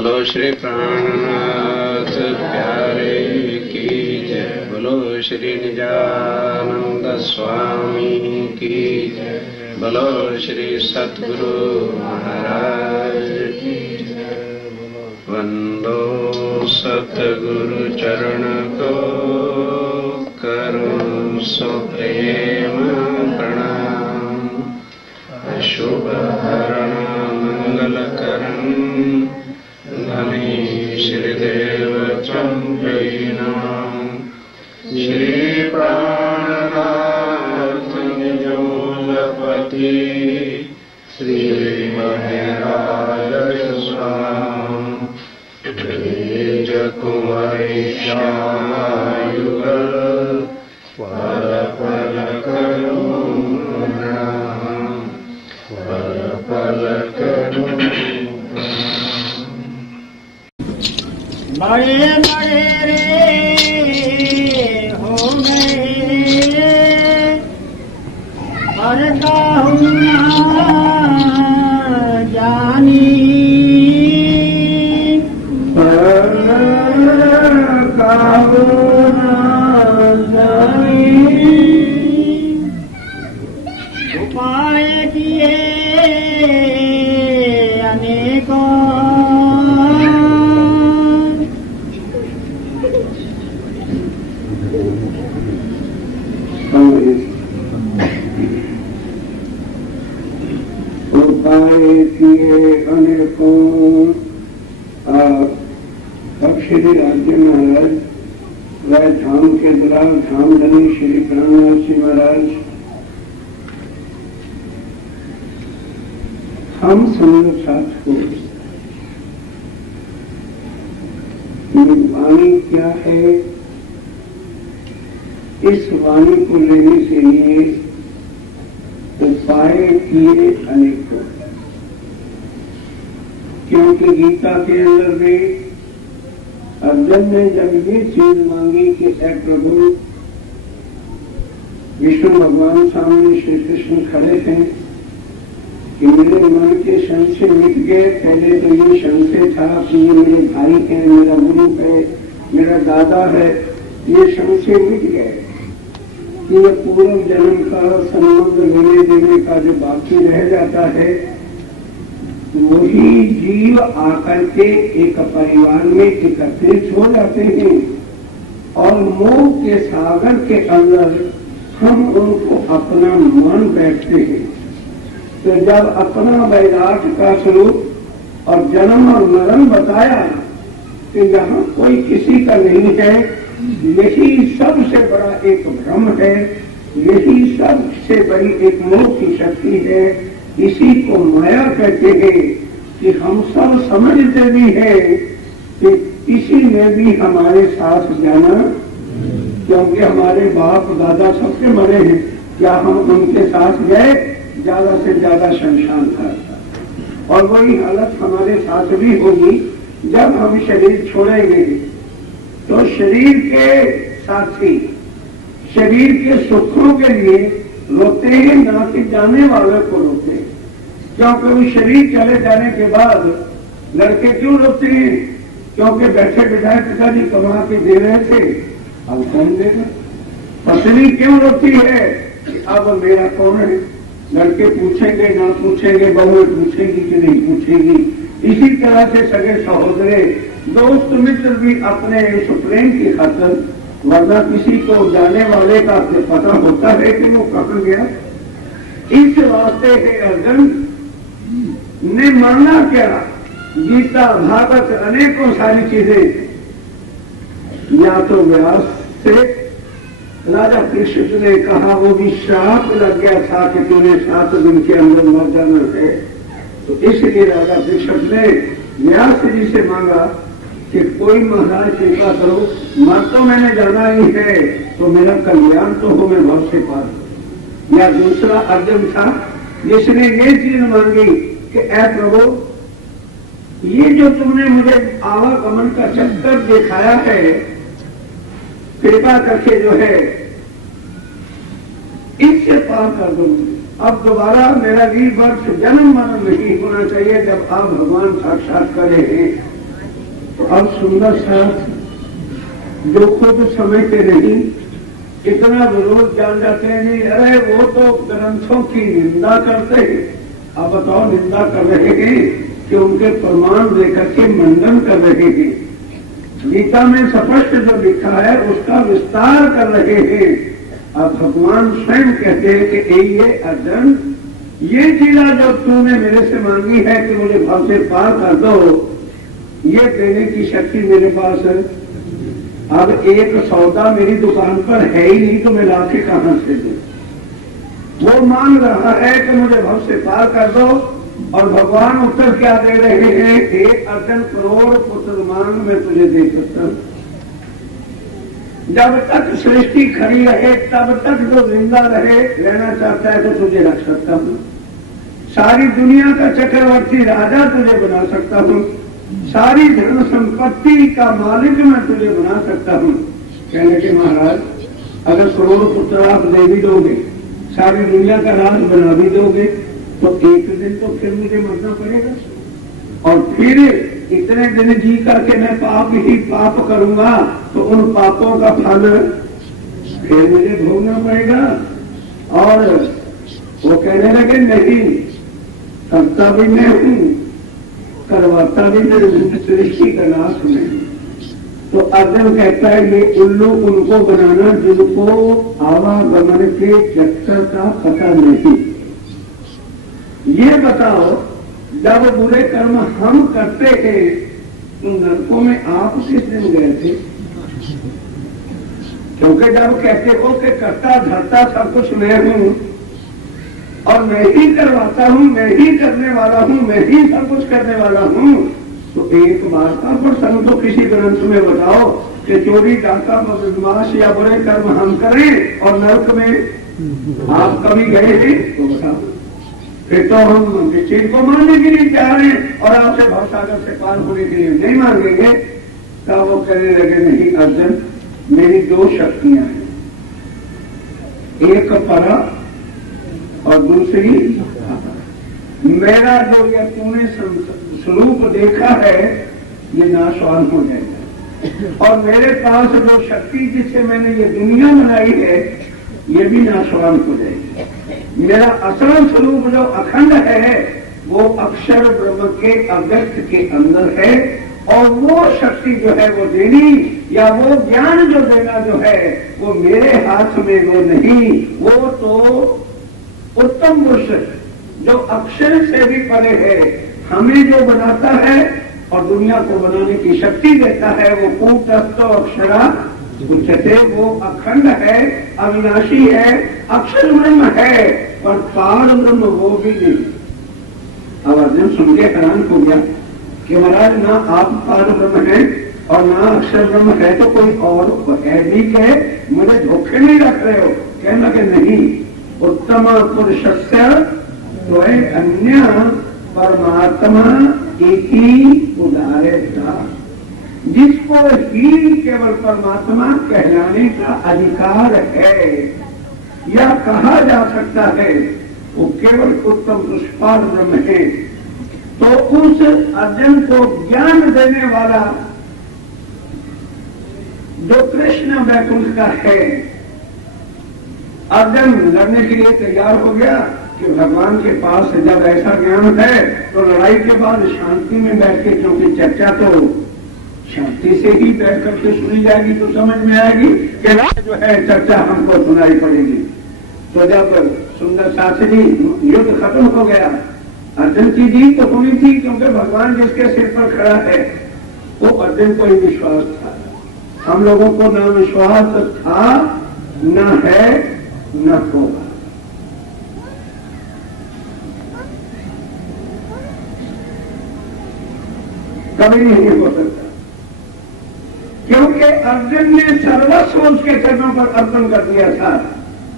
बोलो श्री प्राणनाथ प्यारे की जय। बोलो श्री निजानंद स्वामी की जय। बोलो श्री सद्गुरु महाराज की जय। वंदो सतगुरु चरण को करो सुप्रेम प्रणाम। अशुभ हरण मंगल करण धनी श्रीदेव चंपीनाम। श्री प्राणनाथ निजमूलपति श्री महराज स्वाम। तेज कुंवरी श्यामायुगल पल पल करुणाम। पल पल बड़े बड़े रे हो गए और कहूँ ना जानी। कहूँ ना जानी उपाय किए अनेकों। उपाय किए अनेकों। अब श्री राज्य महाराज वह धाम के द्वारा धाम धनी श्री प्राणनाथ जी महाराज हम संग साथ हो। ये वाणी क्या है? इस वाणी को लेने के लिए उपाय किए अनेकों। क्योंकि गीता के अंदर में अर्जुन ने जब ये चीज मांगी कि ऐ प्रभु, विष्णु भगवान सामने श्री कृष्ण खड़े हैं कि मेरे मन के संशय मिट गए। पहले तो ये संशय था कि ये मेरे भाई है, मेरा गुरु है, मेरा दादा है, ये संशय मिट गए कि ये पूर्व जन्म का संबंध लेने देने का जो बाकी रह जाता है, वही जीव आकर के एक परिवार में एकत्रित हो जाते हैं और मोह के सागर के अंदर हम उनको अपना मान बैठते हैं। तो जब अपना वैराग्य का स्वरूप और जन्म और मरण बताया कि यहाँ कोई किसी का नहीं है, यही सबसे बड़ा एक भ्रम है, यही सबसे बड़ी एक मोह की शक्ति है। इसी को माया कहते हैं कि हम सब समझते भी हैं कि इसी में भी हमारे साथ जाना, क्योंकि हमारे बाप दादा सबके मरे हैं, क्या हम उनके साथ गए? ज्यादा से ज्यादा शमशान था। और वही हालत हमारे साथ भी होगी जब हम शरीर छोड़ेंगे। तो शरीर के साथी शरीर के सुखों के लिए रोते हैं, ना कि जाने वालों को रोते हैं। क्योंकि वो शरीर चले जाने के बाद लड़के क्यों रोते हैं? क्योंकि बैठे बिठाए पिताजी कमा के दे रहे थे, अब कौन देगा? पत्नी क्यों रोती है कि अब मेरा कौन है? लड़के पूछेंगे ना पूछेंगे, बहुएं पूछेंगी कि नहीं पूछेंगी। इसी तरह से सगे सहोदरे दोस्त मित्र भी अपने इस प्रेम की खातर, वरना किसी को जाने वाले का पता होता है कि वो कहाँ गया। इस वास्ते के अर्जुन ने माना क्या? गीता भागवत अनेकों सारी चीजें या तो व्यास से राजा कृष्ण ने कहा, वो भी श्राप लग गया था कि तूने 7 दिन के अंदर मर जाना है। तो इसलिए राजा कृष्ण ने व्यास जी से मांगा कि कोई महाराज कृपा करो, मर तो मैंने जाना ही है, तो मेरा कल्याण तो हो, मैं भव से पार। या दूसरा अर्जुन था जिसने ये चीज मांगी कि ऐ प्रभु, ये जो तुमने मुझे आवागमन का चक्कर दिखाया है, कृपा करके जो है इससे पार कर दो। अब दोबारा मेरा रीबर्थ जन्म मरण नहीं होना चाहिए। जब आप भगवान साक्षात करे हैं तो अब सुंदर साथ जो खुद समझते नहीं इतना विरोध जान जाते हैं नहीं, अरे वो तो ग्रंथों की निंदा करते हैं। अब बताओ निंदा कर रहे हैं कि उनके प्रमाण देकर के मंडन कर रहे हैं। गीता में स्पष्ट जो लिखा है उसका विस्तार कर रहे हैं। अब भगवान स्वयं कहते हैं कि ये अर्जुन, ये चीजा जो तूने मेरे से मांगी है कि मुझे भाव से पार कर दो, ये देने की शक्ति मेरे पास है। अब एक सौदा मेरी दुकान पर है ही नहीं तो मैं लाके कहां से दूं? वो मांग रहा है कि मुझे भव से पार कर दो, और भगवान उत्तर क्या दे रहे हैं? एक अर्जुन करोड़ पुत्र मांग मैं तुझे दे सकता हूं। जब तक सृष्टि खड़ी रहे तब तक जो जिंदा रहे रहना चाहता है तो तुझे रख सकता हूं। सारी दुनिया का चक्रवर्ती राजा तुझे बना सकता हूं। सारी धन संपत्ति का मालिक मैं तुझे बना सकता हूं। कहने के महाराज, अगर करोड़ पुत्र आप दे भी दोगे, सारी दुनिया का राज बना भी दोगे, तो एक दिन तो फिर मुझे मरना पड़ेगा, और फिर इतने दिन जी करके मैं पाप ही पाप करूंगा तो उन पापों का फल फिर मुझे भोगना पड़ेगा। और वो कहने लगे नहीं, करता भी मैं हूं, करवाता भी मैं हूं, सृष्टि का नाश नहीं। तो अर्जुन कहता है ये उल्लू उनको बनाना जिनको आवागमन के चक्कर का पता नहीं। ये बताओ, जब बुरे कर्म हम करते हैं तो नरकों में आप किस दिन गए थे? क्योंकि जब कहते हो कि करता धरता सब कुछ मैं हूं और मैं ही करवाता हूं, मैं ही करने वाला हूं, मैं ही सब कुछ करने वाला हूं, तो एक बार का प्रसंग तो किसी ग्रंथ में बताओ कि चोरी डाका बदमाश या बुरे कर्म हम करें और नरक में आप कभी गए हैं तो बताओ। फिर तो हम इस चीज को मानने के लिए चाह रहे हैं और आपसे भवसागर से पार होने के लिए नहीं मांगेंगे। तब वो कहने लगे नहीं अर्जुन, मेरी दो शक्तियां हैं, एक परा और दूसरी मेरा जो ये तूने स्वरूप देखा है ये नाशवान हो जाएगा, और मेरे पास जो शक्ति जिससे मैंने ये दुनिया बनाई है ये भी नाशवान हो जाएगी। मेरा असल स्वरूप जो अखंड है वो अक्षर ब्रह्म के अव्यक्त के अंदर है, और वो शक्ति जो है वो देनी या वो ज्ञान जो देना जो है वो मेरे हाथ में वो नहीं। वो तो उत्तम पुरुष जो अक्षर से भी परे है, हमें जो बनाता है और दुनिया को बनाने की शक्ति देता है, वो कूटस्थ अक्षरा उच्चते, वो अखंड है, अविनाशी है, अक्षर ब्रह्म है, पर पार ब्रह्म वो भी नहीं। अब अर्जुन सुन के हैरान हो गया कि महाराज ना आप पार ब्रह्म है और ना अक्षर ब्रह्म है, तो कोई और ऐसी कहे, मुझे धोखे नहीं रख रहे हो? कहने लगे नहीं, उत्तम पुरुषस्य तो अन्य परमात्मा एक ही उदाहरण, जिसको ही केवल परमात्मा कहलाने का अधिकार है या कहा जा सकता है, वो केवल उत्तम पुरुषपाद ब्रह्म है। तो उस अर्जुन को ज्ञान देने वाला जो कृष्ण वैकुंठ का है, अर्जुन लड़ने के लिए तैयार हो गया कि भगवान के पास जब ऐसा ज्ञान है तो लड़ाई के बाद शांति में बैठ के, क्योंकि चर्चा तो शांति से ही बैठ करके सुनी जाएगी तो समझ में आएगी कि जो है चर्चा हमको सुनाई पड़ेगी। तो जब सुंदर शास्त्री युद्ध खत्म हो गया, अर्जुन की जीत तो हुई थी, क्योंकि भगवान जिसके सिर पर खड़ा है वो अर्जुन को ही विश्वास था। हम लोगों को न विश्वास था, न है, न होगा। कभी नहीं हो सकता, क्योंकि अर्जुन ने सर्वस्व उसके चरणों पर अर्पण कर दिया था।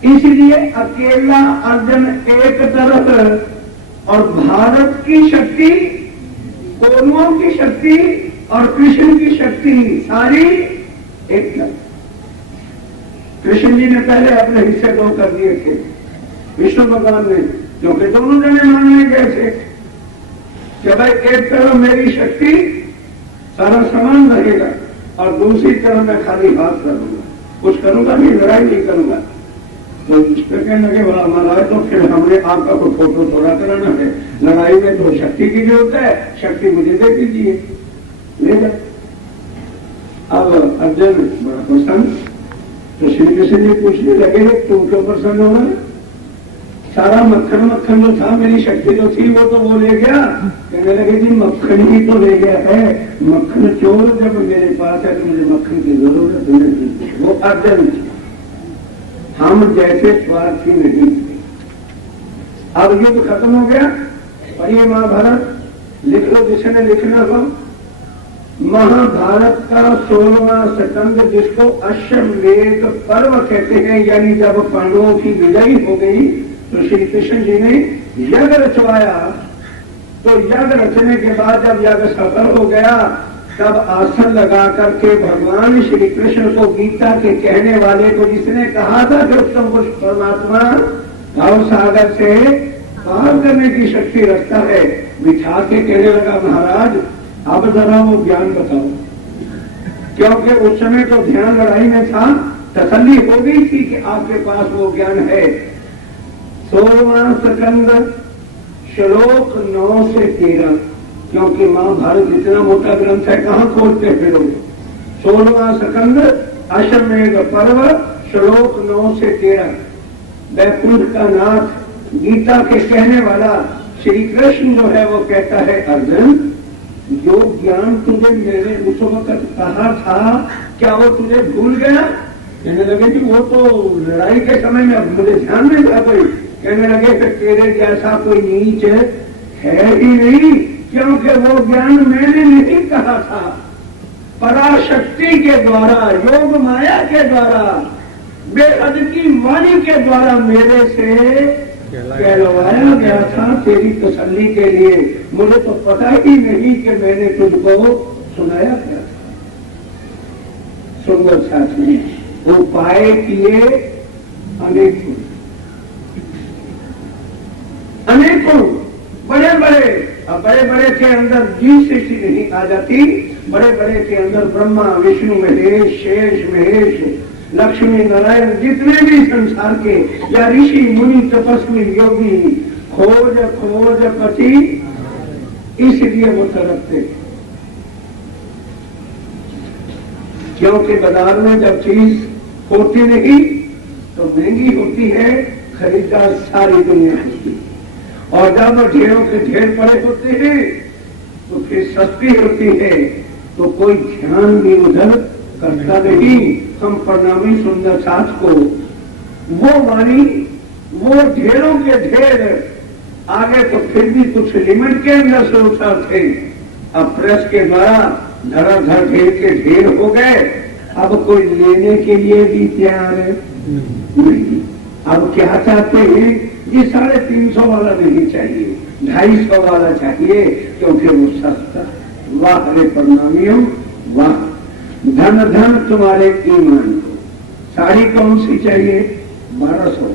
इसलिए अकेला अर्जुन एक तरफ और भारत की शक्ति, कौरवों की शक्ति और कृष्ण की शक्ति सारी एक तरफ। कृष्ण जी ने पहले अपने हिस्से दो कर दिए थे, विष्णु भगवान ने, क्योंकि दोनों जने मानने गए थे कि भाई एक तरफ मेरी शक्ति सारा सामान रहेगा, और दूसरी तरफ मैं खाली हाथ करूंगा, कुछ करूंगा नहीं, लड़ाई नहीं करूंगा। तो कहने लगे बोला महाराज तो फिर हमने आपका कोई फोटो थोड़ा कराना है, लड़ाई में तो शक्ति की जरूरत है, शक्ति मुझे दे दीजिए, ले जाए। अब अर्जुन बड़ा प्रसन्न, तो श्री कृष्ण जी पूछने लगे तुम क्यों प्रसन्न हो रहे? सारा मक्खन मक्खन जो था, मेरी शक्ति जो थी वो तो वो ले गया। कहने लगे जी मक्खन ही तो ले गया है, मक्खन चोर जब मेरे पास है तो मुझे मक्खन की जरूरत नहीं। वो अर्जुन, हम जैसे स्वार्थी नहीं थे। अब युद्ध खत्म हो गया, पढ़िए महाभारत, लिख लो जिसने लिखना हो। महाभारत का 16वां स्कंद, जिसको अश्वमेध पर्व कहते हैं, यानी जब पांडवों की विजयी हो गई तो श्री कृष्ण जी ने यज्ञ रचवाया। तो यज्ञ रचने के बाद जब यज्ञ सफल हो गया, तब आसन लगा करके भगवान श्री कृष्ण को, गीता के कहने वाले को, जिसने कहा था कि उत्तम पुरुष परमात्मा भाव सागर से पार करने की शक्ति रखता है, बिठा के कहने लगा महाराज अब जरा वो ज्ञान बताओ। क्योंकि उस समय तो ध्यान लड़ाई में था, तसल्ली हो गई थी कि आपके पास वो ज्ञान है। 16वां स्कंद श्लोक 9 से 13, क्योंकि महाभारत इतना मोटा ग्रंथ है, कहां खोलते फिरोगे। 16वां स्कंद अश्वमेध पर्व श्लोक 9 से 13। वैकुंठ का नाथ, गीता के कहने वाला श्री कृष्ण जो है वो कहता है अर्जुन, जो ज्ञान तुझे मैंने उस वक्त कहा था, क्या वो तुझे भूल गया? कहने लगे कि वो तो लड़ाई के समय में मुझे ध्यान नहीं था कोई। कहने लगे कि तेरे जैसा कोई नीच है ही नहीं, क्योंकि वो ज्ञान मैंने नहीं कहा था। पराशक्ति के द्वारा, योग माया के द्वारा, बेहद की वाणी के द्वारा मेरे से कहलवाया गया था तेरी तसल्ली के लिए। मुझे तो पता ही नहीं कि मैंने तुझको सुनाया गया था। सुंदर साथी, उपाय किए अनेकों, अनेकों बड़े बड़े, अब बड़े बड़े के अंदर जीव सृष्टि नहीं आ जाती, बड़े बड़े के अंदर ब्रह्मा विष्णु महेश, शेष महेश, लक्ष्मी नारायण, जितने भी संसार के या ऋषि मुनि तपस्वी योगी, खोज खोज पति, इसलिए वो तड़पते। क्योंकि बाजार में जब चीज होती नहीं तो महंगी होती है, खरीदार सारी दुनिया होती है, और जब ढेरों के ढेर पड़े होते हैं तो फिर सस्ती होती है, तो कोई ध्यान भी उधर करता नहीं। हम प्रणामी सुंदर साथ को वो वाणी, वो ढेरों के ढेर आगे तो फिर भी कुछ लिमिट के अंदर सुरक्षा थे, अब प्रेस के द्वारा धड़ाधड़ ढेर के ढेर हो गए। अब कोई लेने के लिए भी तैयार नहीं। अब क्या चाहते हैं, ये 350 वाला नहीं चाहिए, 250 वाला चाहिए, क्योंकि वो सस्ता। वाह रे प्रणामियों वाह, धन धन तुम्हारे ईमान को। साड़ी कौन सी चाहिए? 1200,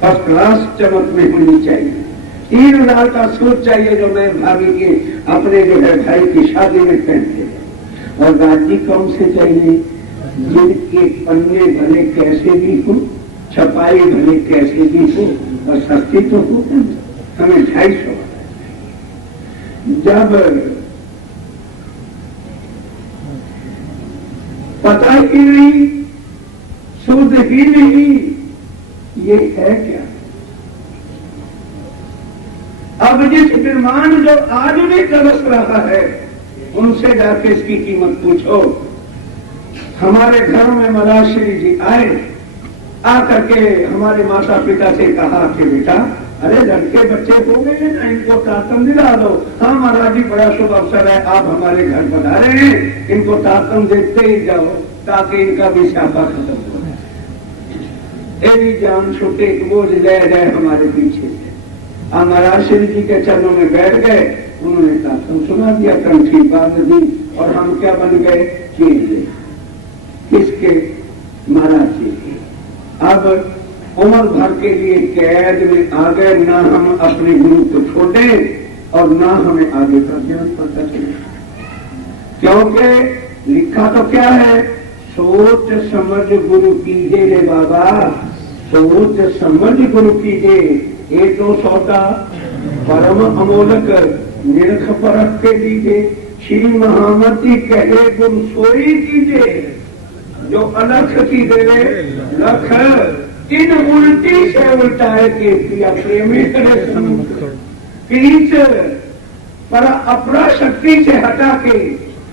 फर्स्ट क्लास चमक में होनी चाहिए। 3000 का सूट चाहिए जो मैं भाभी के अपने जो है भाई की शादी में पहनते हैं। और गाजी कौन से चाहिए? जिनके पन्ने भले कैसे भी हो, छपाई भले कैसे भी हो, और सस्ती तो हो। हमें 250। जब पता ही नहीं, शुद्ध ही नहीं, ये है क्या? अब जिस निर्माण जो आज भी तरस रहा है, उनसे जाके इसकी कीमत पूछो। हमारे घर में मलाश्री जी आए, आकर के हमारे माता पिता से कहा कि बेटा, अरे लड़के बच्चे हो गए ना, इनको ताकम दिला दो। हाँ महाराज जी, बड़ा शुभ अवसर है, आप हमारे घर पधारे हैं, इनको ताकम देते ही जाओ ताकि इनका भी स्यापा खत्म हो जाए। एरी जान छुट्टे बोझ ले जाए हमारे पीछे से। आप महाराज श्री जी के चरणों में बैठ गए, उन्होंने ताकम सुना दिया, कंठी बांध दी, और हम क्या बन गए? चीज। किसके? महाराज जी के। अब उम्र भर के लिए कैद में आ गए, ना हम अपने गुरु को छोड़े और ना हमें आगे का ज्ञान पता चले। क्योंकि लिखा तो क्या है, सोच समझ गुरु कीजे रे बाबा, सोच समझ गुरु कीजे। ये तो सौदा परम अमोलक निरख परख के दीजे। श्री महामती कहे गुरु सोई कीजे, जो अलख की देवे लख। इन उल्टी से उल्टाए के प्रिया प्रेमी करे पीछ। पर अपरा शक्ति से हटा के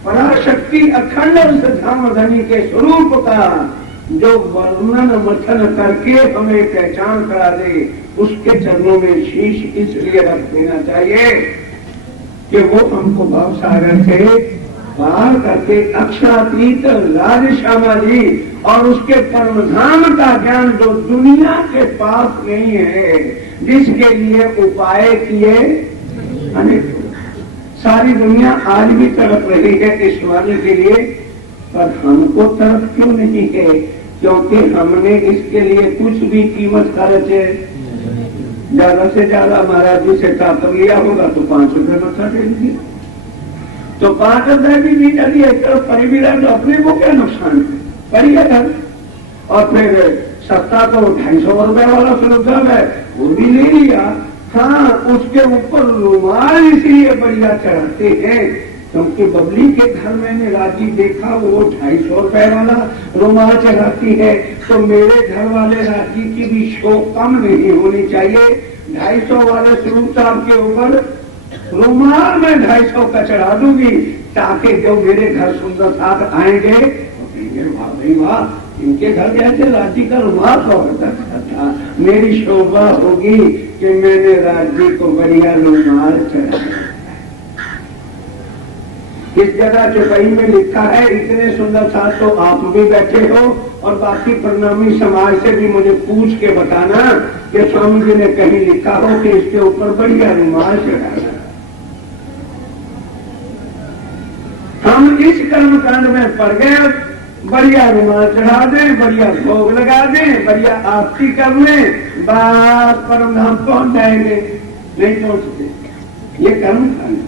पराशक्ति अखंड धाम धनी के स्वरूप का जो वर्णन मथन करके हमें पहचान करा दे, उसके चरणों में शीश इसलिए रख देना चाहिए कि वो हमको भाव सागर से पार करके अक्षरातीत राज श्यामा जी और उसके परम धाम का ज्ञान जो दुनिया के पास नहीं है, जिसके लिए उपाय किए अनेक। सारी दुनिया आज भी तड़प रही है इस वाले के लिए, पर हमको तड़प क्यों नहीं है? क्योंकि हमने इसके लिए कुछ भी कीमत खर्च है। ज्यादा से ज्यादा महाराज जी से ताकत लिया होगा तो 5 रुपए मथा दे दीजिए, तो 5 रुपए भी दी जाती है। तरफ परी भी रहा तो अपने को क्या नुकसान है, परिए घर। और फिर सस्ता तो 250 रुपए वाला सुलभ है, वो भी ले लिया। हाँ, उसके ऊपर रुमाल इसलिए बढ़िया चढ़ाते हैं क्योंकि बबली के घर मैंने राजी देखा वो 250 रुपए वाला रुमाल चढ़ाती है, तो मेरे घर वाले राजी की भी शौक कम नहीं होनी चाहिए। 250 वाले स्वरूप साहब के ऊपर रुमाल में 250 का चढ़ा दूंगी, ताकि जो मेरे घर सुंदर साथ आएंगे तो कहेंगे वाह भाई वाह, इनके घर जैसे राजी का रुमाल बहुत अच्छा था। मेरी शोभा होगी कि मैंने राजी को बढ़िया रुमाल चढ़ाया। इस जगह चौपाई में लिखा है, इतने सुंदर साथ तो आप भी बैठे हो और बाकी प्रणामी समाज से भी मुझे पूछ के बताना कि स्वामी जी ने कहीं लिखा हो कि इसके ऊपर बढ़िया रुमाल चढ़ाना। हम इस कर्मकांड में पड़ गए, बढ़िया रुमाल चढ़ा दें, बढ़िया भोग लगा दें, बढ़िया आरती कर लें, बस परम धाम पहुंच जाएंगे। नहीं पहुंचते। ये कर्मकांड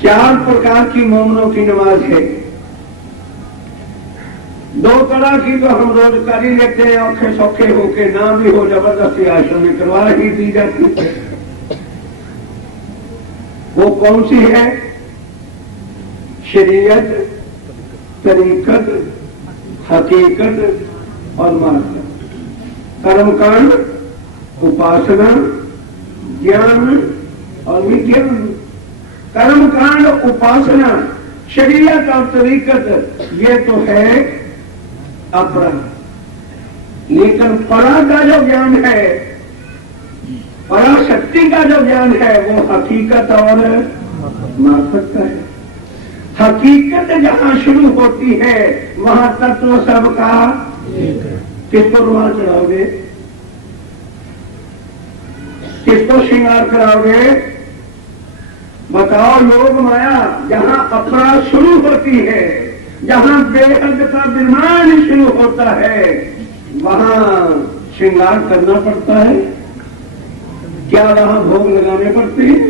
4 प्रकार की मोमनों की नमाज है। 2 तरह की तो हम रोज कर ही लेते हैं, औखे सौखे होके ना भी हो जबरदस्ती आश्रम में करवा ही दी जाती है। वो कौन सी है? शरीयत, तरीकत, हकीकत और मार्फत। कर्मकांड, उपासना, ज्ञान और विज्ञान। कर्मकांड, उपासना, शरीयत और तरीकत ये तो है अपरा, लेकिन परा का जो ज्ञान है, पराशक्ति का जो ज्ञान है वो हकीकत और मार्फत का है। हकीकत जहां शुरू होती है वहां तत्व सबका किसको रुमाल चढ़ाओगे, किसको श्रृंगार कराओगे? बताओ। योग माया जहां अपराध शुरू होती है, जहां बेहद का विमान शुरू होता है, वहां श्रृंगार करना पड़ता है। क्या वहां भोग लगाने पड़ते हैं?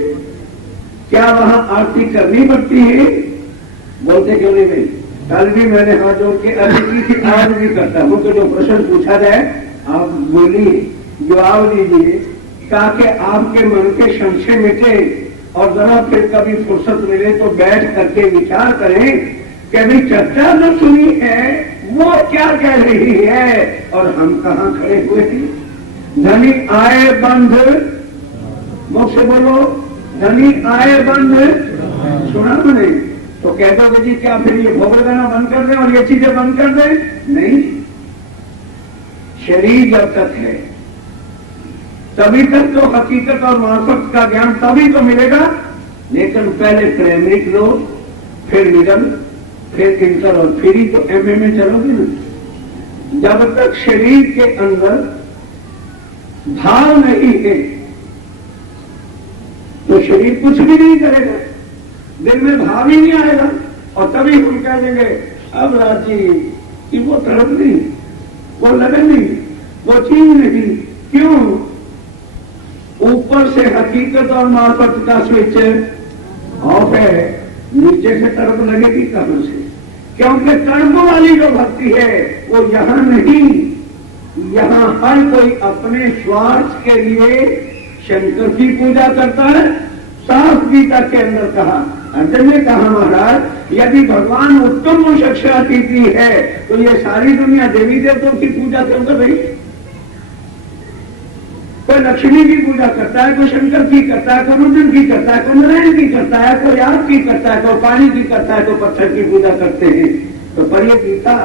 क्या वहां आरती करनी पड़ती है? बोलते क्यों नहीं भाई? कल भी मैंने हाथ जोड़ के अर्जी की थी, आज भी करता हूं। तो जो प्रश्न पूछा जाए आप बोलिए, जवाब दीजिए, ताकि आपके मन के संशय मिटे और जरा फिर कभी फुर्सत मिले तो बैठ करके विचार करें कि भाई चर्चा जो सुनी है वो क्या कह रही है और हम कहाँ खड़े हुए हैं। धनी आए बंध, मुख से बोलो, धनी आए बंध। सुना तो नहीं? तो कह दोगे जी क्या फिर ये भोग लगाना बंद कर दें और ये चीजें बंद कर दें? नहीं, शरीर जब तक है तभी तक तो हकीकत और मार्फत का ज्ञान तभी तो मिलेगा। लेकिन पहले प्राइमरी लो, फिर मिडल, फिर इंटर और फिर ही तो एमए में चलोगे ना। जब तक शरीर के अंदर भाव नहीं है तो शरीर कुछ भी नहीं करेगा, दिल में भाव ही नहीं आएगा। और तभी हम कह देंगे अब राजी कि वो तड़प नहीं, वो लगन नहीं, वो चीज नहीं। क्यों? ऊपर से हकीकत और मार्फत का स्विच है, नीचे से तड़प लगेगी कहां से? क्योंकि तड़प वाली जो भक्ति है वो यहाँ नहीं, यहाँ हर कोई अपने स्वार्थ के लिए शंकर की पूजा करता है। साफ गीता के अंदर कहा, अर्जुन ने कहा महाराज यदि भगवान उत्तम शक्ति की है तो ये सारी दुनिया देवी देवताओं की पूजा क्यों कर रही? कोई लक्ष्मी की पूजा करता है, कोई शंकर की करता है, कोई रुद्र की करता है, कोई नारायण की करता है, कोई आग की करता है, कोई पानी की करता है, कोई पत्थर की पूजा करते हैं। तो पर ये गीता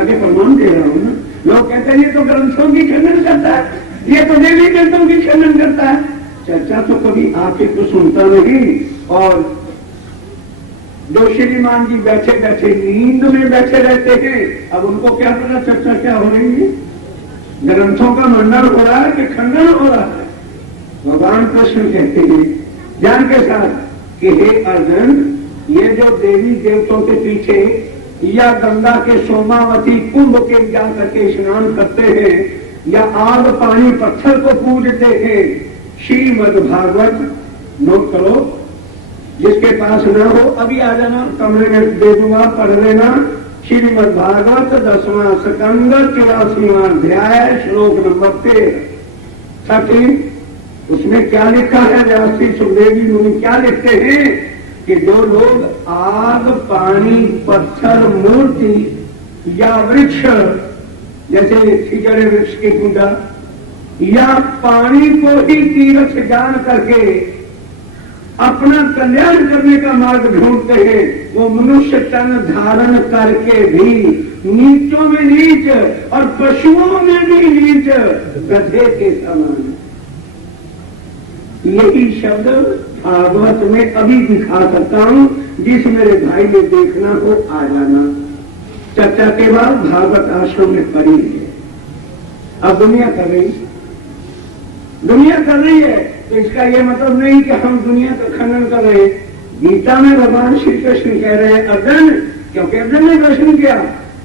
के प्रमाण दे रहा हूं ना। लोग कहते हैं ये तो ग्रंथों की खंडन करता है, ये तो देवी देवताओं की खंडन करता है। चर्चा तो कभी आपके को सुनता नहीं। और जो श्रीमान जी बैठे बैठे नींद में बैठे रहते हैं, अब उनको क्या पता चर्चा क्या हो रही है? ग्रंथों का मंडन हो रहा है कि खंडन हो रहा है? भगवान कृष्ण कहते हैं ज्ञान के साथ कि हे अर्जुन, ये जो देवी देवताओं के पीछे या गंगा के सोमावती कुंभ के जा करके स्नान करते हैं या आग पानी पत्थर को पूजते हैं, श्रीमद् भागवत नोट करो, जिसके पास न हो अभी आ जाना, कमरे में दे दूंगा, पढ़ लेना। श्रीमद् भागवत 10वां स्कंद 84वां अध्याय श्लोक नंबर 13। उसमें क्या लिखा है? व्यास जी सुखदेव जी मुनि क्या लिखते हैं कि जो लोग आग पानी पत्थर मूर्ति या वृक्ष जैसे खिजड़े वृक्ष की पूजा या पानी को ही तीर्थ जान करके अपना कल्याण करने का मार्ग ढूंढते हैं, वो मनुष्य तन धारण करके भी नीचों में नीच और पशुओं में भी नीच गधे के समान। यही शब्द भागवत में अभी दिखा सकता हूं, जिस मेरे भाई ने देखना हो आ जाना। चर्चा के बाद भागवत आश्रम में पड़ी है। अब दुनिया कर रही है तो इसका यह मतलब नहीं कि हम दुनिया का खंडन कर रहे हैं। गीता में भगवान श्री कृष्ण कह रहे हैं अर्जुन, क्योंकि अर्जुन ने प्रश्न किया,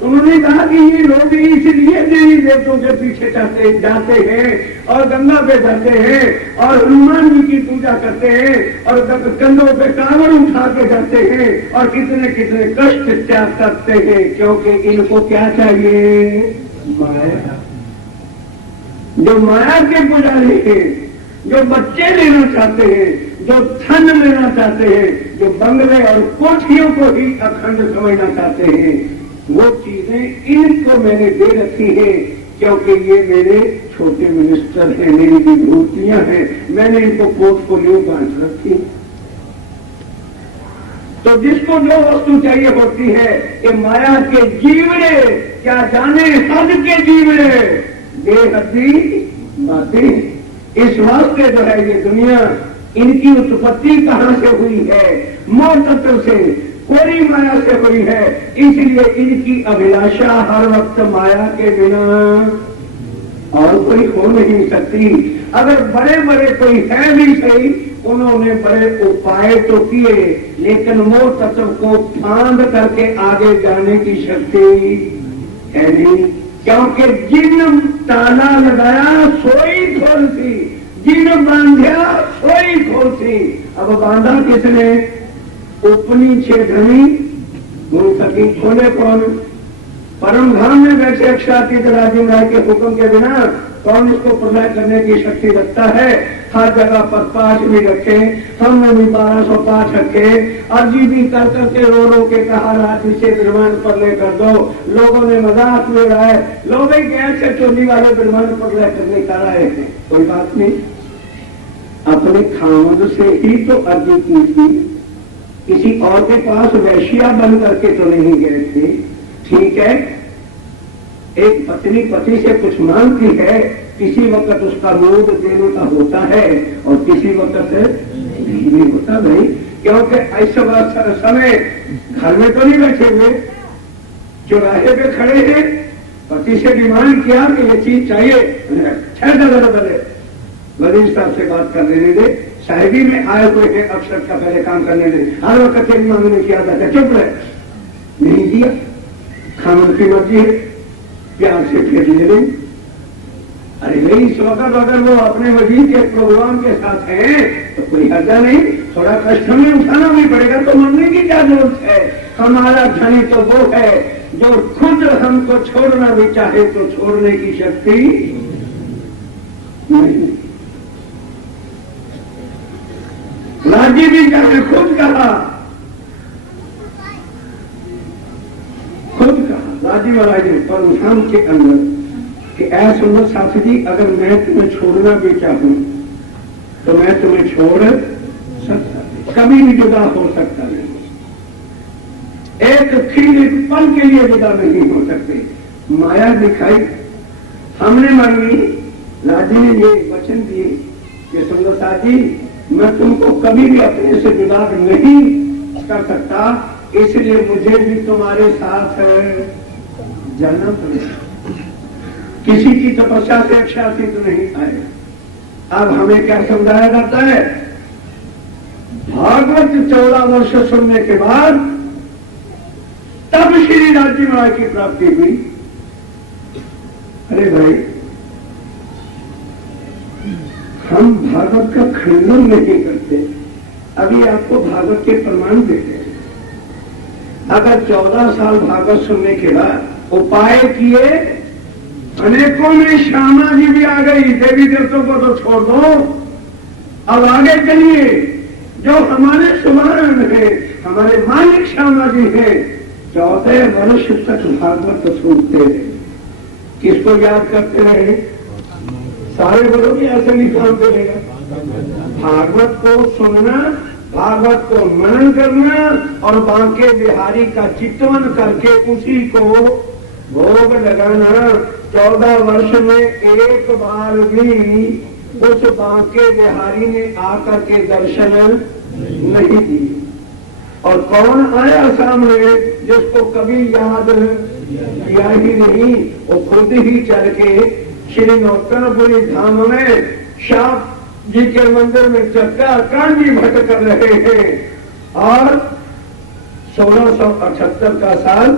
उन्होंने कहा कि ये लोग इसलिए देवी देवताओं के पीछे जाते हैं और गंगा पे जाते हैं और हनुमान जी की पूजा करते हैं और कंधों पे कांवड़ उठा के जाते हैं और कितने कितने कष्ट त्याग करते हैं, क्योंकि इनको क्या चाहिए? माया। जो माया के पुजारी हैं, जो बच्चे लेना चाहते हैं, जो धन लेना चाहते हैं, जो बंगले और कोठियों को ही अखंड समझना चाहते हैं, वो चीजें इनको मैंने दे रखी है, क्योंकि ये मेरे छोटे मिनिस्टर हैं, मेरी विभूतियां हैं, मैंने इनको पोर्टफोलियो बांट रखी। तो जिसको जो वस्तु चाहिए होती है, ये माया के जीवड़े क्या जाने हद के जीवड़े बेहदी बातें। इस वास्ते जो है ये दुनिया, इनकी उत्पत्ति कहां से हुई है? मोह तत्व से, कोरी माया से हुई है। इसलिए इनकी अभिलाषा हर वक्त माया के बिना और कोई हो नहीं सकती। अगर बड़े बड़े कोई है भी सही, उन्होंने बड़े उपाय तो किए, लेकिन मोह तत्व को फांद करके आगे जाने की शक्ति है नहीं। क्योंकि जिन ताला लगाया सोई खोल थी, जिन बांध्या सोई खोल थी। अब बांधा किसने? उपनी छेदनी बोल सकी, खोले कौन? परम धाम में बैठे अक्षरातीत राजीव राय के हुक्म के बिना कौन इसको प्रलय करने की शक्ति रखता है? हर जगह पर पाठ भी रखे, हमने भी 1200 पाठ रखे, अर्जी भी कर करके रो रो के कहा रात से ब्रह्मांड प्रलय कर दो। लोगों ने मजाक में रहा, लोग कैसे चोली वाले ब्रह्मांड प्रलय करने का रहे थे। कोई बात नहीं, अपने खामद से ही तो अर्जी की थी, किसी और के पास वैश्या बन करके तो नहीं गए थे। ठीक है, एक पत्नी पति से कुछ मांगती है, किसी वक्त उसका मूड देने का होता है और किसी वक्त नहीं होता भाई। क्योंकि ऐसा समय घर में तो नहीं बैठे हुए, चौराहे पे खड़े हैं, पति से डिमांड किया कि ये चीज चाहिए, वजीर साहब से बात कर लेने दे, शायरी में आए हुए हैं, अफसर का पहले काम करने दे। हर वक्त तेरी मांगने किया था, चुप रहे, नहीं दिया, खामन की मर्जी है, प्यार से फिर ले लें। अरे भाई इस वक्त अगर वो अपने वजीर के प्रोग्राम के साथ हैं तो कोई हर्जा नहीं, थोड़ा कष्ट हमें उठाना भी पड़ेगा, तो मरने की क्या जरूरत है। हमारा धनी तो वो है जो खुद हमको छोड़ना भी चाहे तो छोड़ने की शक्ति नहीं। लाजी भी ने खुद कहा लाजी महाराज ने परशुराम के अंदर कि ऐ सुंदर साथी जी, अगर मैं तुम्हें छोड़ना भी चाहूं तो मैं तुम्हें छोड़ सकता नहीं, कभी भी जुदा हो सकता नहीं, एक खीर एक पल के लिए जुदा नहीं हो सकते। माया दिखाई हमने मांगी, लाजी ने ये वचन दिए कि सुंदर साथी मैं तुमको कभी भी अपने से जुदा नहीं कर सकता, इसलिए मुझे भी तुम्हारे साथ जाना पड़ेगा। किसी की तपस्या से अक्षाती तो नहीं आए। अब हमें क्या समझाया जाता है, भागवत 14 वर्ष सुनने के बाद तब श्री राजी महाराज की प्राप्ति हुई। अरे भाई, हम भागवत का खंडन नहीं करते, अभी आपको भागवत के प्रमाण देते हैं। अगर 14 साल भागवत सुनने के बाद उपाय किए, अनेकों में श्यामा जी भी आ गई, देवी देवतों को तो छोड़ दो, अब आगे चलिए। जो हमारे सुवर्ण है, हमारे मालिक श्यामा जी हैं, 14 वर्ष तक भागवत सुनते रहे। किसको याद करते रहे? सारे बड़ों की ऐसे नहीं काम करेगा। भागवत को सुनना, भागवत को मनन करना और बांके बिहारी का चितवन करके उसी को भोग लगाना। 14 वर्ष में एक बार भी उस बांके बिहारी ने आकर के दर्शन नहीं दिए। और कौन आया सामने जिसको कभी याद किया ही नहीं, वो खुद ही चल के श्री नौतनपुरी धाम में श्याम जी के मंदिर में चक्का कांजी भट्ट कर रहे हैं। और 1678 का साल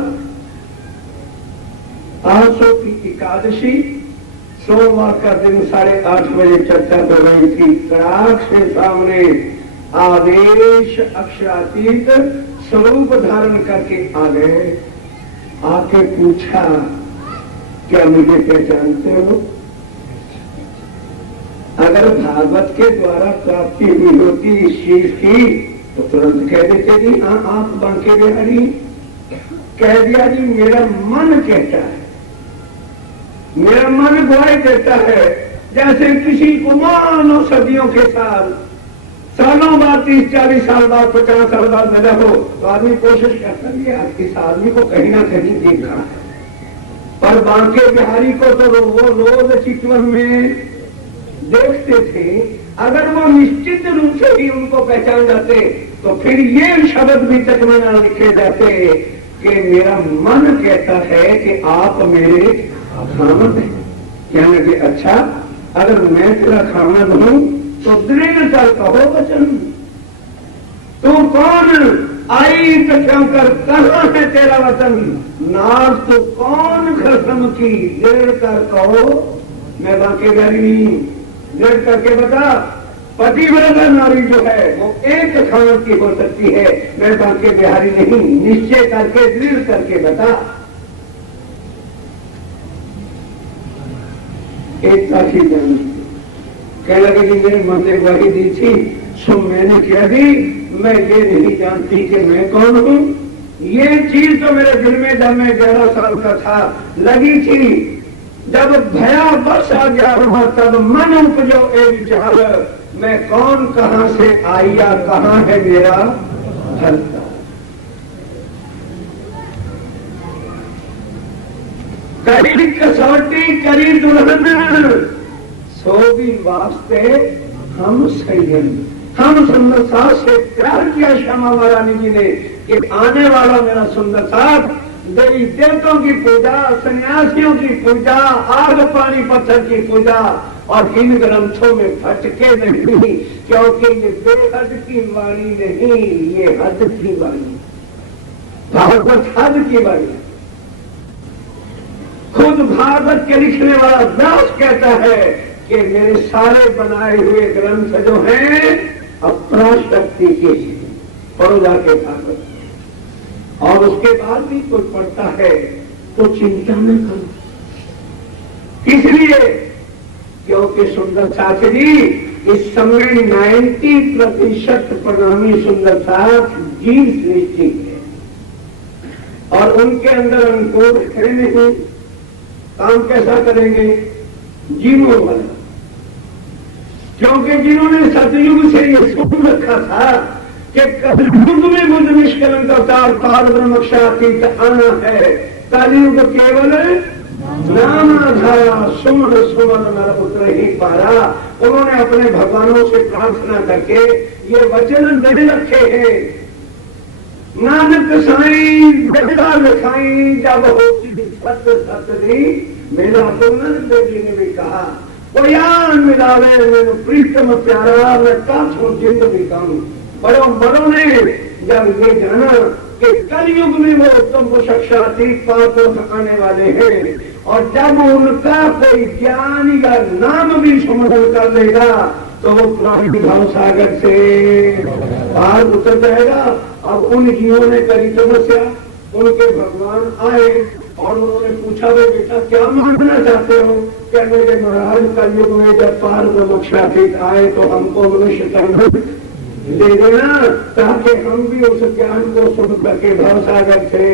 800 की एकादशी, सोमवार का दिन 8:30 बजे चर्चा कर रही थी। कड़ाक से सामने आदेश अक्षरातीत स्वरूप धारण करके आ गए। आके पूछा, क्या मुझे पहचानते हो? अगर भागवत के द्वारा प्राप्ति हुई होती इस चीज की तो तुरंत कह देते जी हाँ आप बांके बिहारी। कह दिया जी मेरा मन कहता है, मेरा मन गवाही देता है। जैसे किसी को मानो सदियों के साल, सालों बाद 30-40 साल बाद 50 साल बाद मिला हो तो आदमी कोशिश करता है इस आदमी को कहीं ना कहीं देखा है। पर बांके बिहारी को तो वो रोज चितवन में देखते थे। अगर वो निश्चित रूप से ही उनको पहचान जाते तो फिर ये शब्द भी तक में ना लिखे जाते कि मेरा मन कहता है कि आप मेरे खामद हैं। कहने के अच्छा, अगर मैं तेरा खामद हूं तो दृढ़ कर कहो वचन। तू कौन आई तो क्यों कर, कहाँ है तेरा वचन? नाज तो कौन खसम की, दृढ़ कर कहो मैं बांके बिहारी नहीं। दृढ़ करके बता, पतिव्रता नारी जो है वो एक खामद की हो सकती है, मैं बांके बिहारी नहीं। निश्चय करके दृढ़ करके बता। एक साथी जान कह लगे कि मेरे मन ने गवाही दी थी, सो मैंने क्या दी, मैं ये नहीं जानती कि मैं कौन हूं। ये चीज तो मेरे दिल में जब मैं 11 साल का था लगी थी। जब भया बस आ गया वहां तब मन उपजो ए विचार, मैं कौन कहां से आया, कहां है मेरा फलता। करी कसौटी करी दुल्हन, सो भी वास्ते हम सैयन। हम सुंदर साथ से प्यार किया श्यामा महारानी जी ने कि आने वाला मेरा सुंदर साथ देवी देवताओं की पूजा, सन्यासियों की पूजा, आग पानी पत्थर की पूजा और इन ग्रंथों में भटके नहीं, क्योंकि ये बेहद की वाणी नहीं, ये हद की वाणी। भागवत हद की वाणी। खुद भागवत के लिखने वाला व्यास कहता है कि मेरे सारे बनाए हुए ग्रंथ जो हैं अपराशक्ति के परोजा के भागवत, और उसके बाद भी कोई पढ़ता है तो चिंता न करो। इसलिए क्योंकि सुंदर शास्त्री इस समय 90% प्रणामी सुंदर शास्त्र जीव सृष्टि है, और उनके अंदर अंकुर है नहीं। काम कैसा करेंगे? जीवों वाला। क्योंकि जिन्होंने सतयुग से ये सुन रखा था कि कलयुग में बुद्ध निष्कलंक अवतार पार ब्रह्मक्षातीत आना है, कलयुग केवल नाम आधारा सुमन सुमन नर पुत्र ही पारा। उन्होंने अपने भगवानों से प्रार्थना करके ये वचन दे रखे हैं, नानक साईं बेटा लिखाई जब होती सत्य सतरी, मेरा पुनर देवी ने भी कहा वो यान मिलावे मेरे प्रीतम प्यारा, मैं काछू जिंद भी कहूं। बड़ों बड़ों ने जब ये जाना कि कलयुग में वो उत्तम साक्षातीत पापों आने वाले हैं, और जब उनका कोई ज्ञान या नाम भी सुमरण कर लेगा तो वो प्राणी भाव सागर से बाहर उतर जाएगा। अब उन जीवों ने करी तपस्या, उनके भगवान आए और उन्होंने पूछा वे बेटा क्या मांगना चाहते हो? कहने के महाराज कलयुग में जब पार ब्रह्मक्षातीत आए तो हमको मनुष्य तन दे देना, ताकि हम भी उस ज्ञान को सुन करके भव सागर से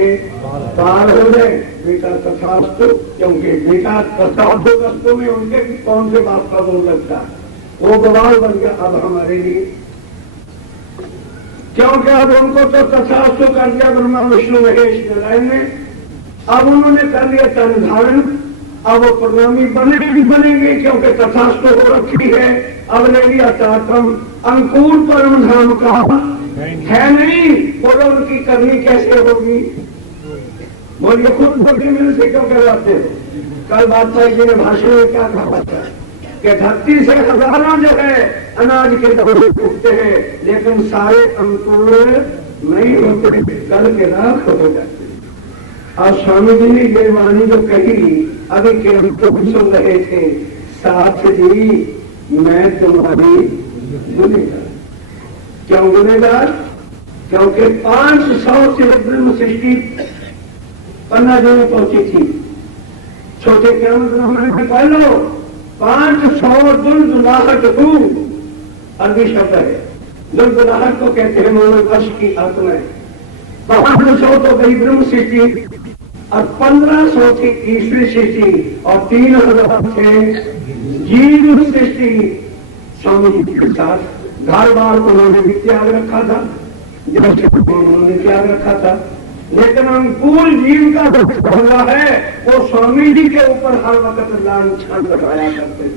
पार हो जाए। बेटा तथास्तु, क्योंकि बेटा तथास्तु में उनके कौन से बात का बोल लगता, वो गवाह बन गया अब हमारे लिए। क्योंकि अब उनको तो तथास्तु कर दिया ब्रह्मा विष्णु महेश नारायण ने, अब उन्होंने कर लिया तन धारण, अब वो प्रणामी बनेंगे क्योंकि तथास्तु हो रखी है। अब ले लिया तातम, अंकुर परम धाम का है नहीं, बोलो उनकी करनी कैसे होगी? बोलिए खुद भक्ति में से क्यों करवाते हो? कल बादशाह जी ने भाषण में क्या कहा था कि धरती से हजारों जो है अनाज के दौरे उगते हैं, लेकिन सारे अंकुर नहीं होते, कल के राख हो जाते। और स्वामी जी ने ये वाणी जो कही अभी के हम सुन रहे थे, साथ जी मैं तुम्हारी गुनेगार। क्यों गुनेगार? क्योंकि 500 से ब्रह्म सृष्टि पन्ना जो में पहुंची थी। छोटे क्या निकाल लो, 500 दुलदुलाहट हूं, अरबी शब्द है। दुलदुलाहट को कहते हैं मानव वश की आत्माएं। 500 तो गई ब्रह्म सृष्टि, और 1500 थी ईश्वरी सृष्टि, और 3000 थे जीव सृष्टि। स्वामी जी के साथ घर बार उन्होंने भी त्याग रखा था, उन्होंने त्याग रखा था, लेकिन अंकुर जीव का भोला है वो स्वामी जी के ऊपर हर वक्त लांछन लगाया करते थे।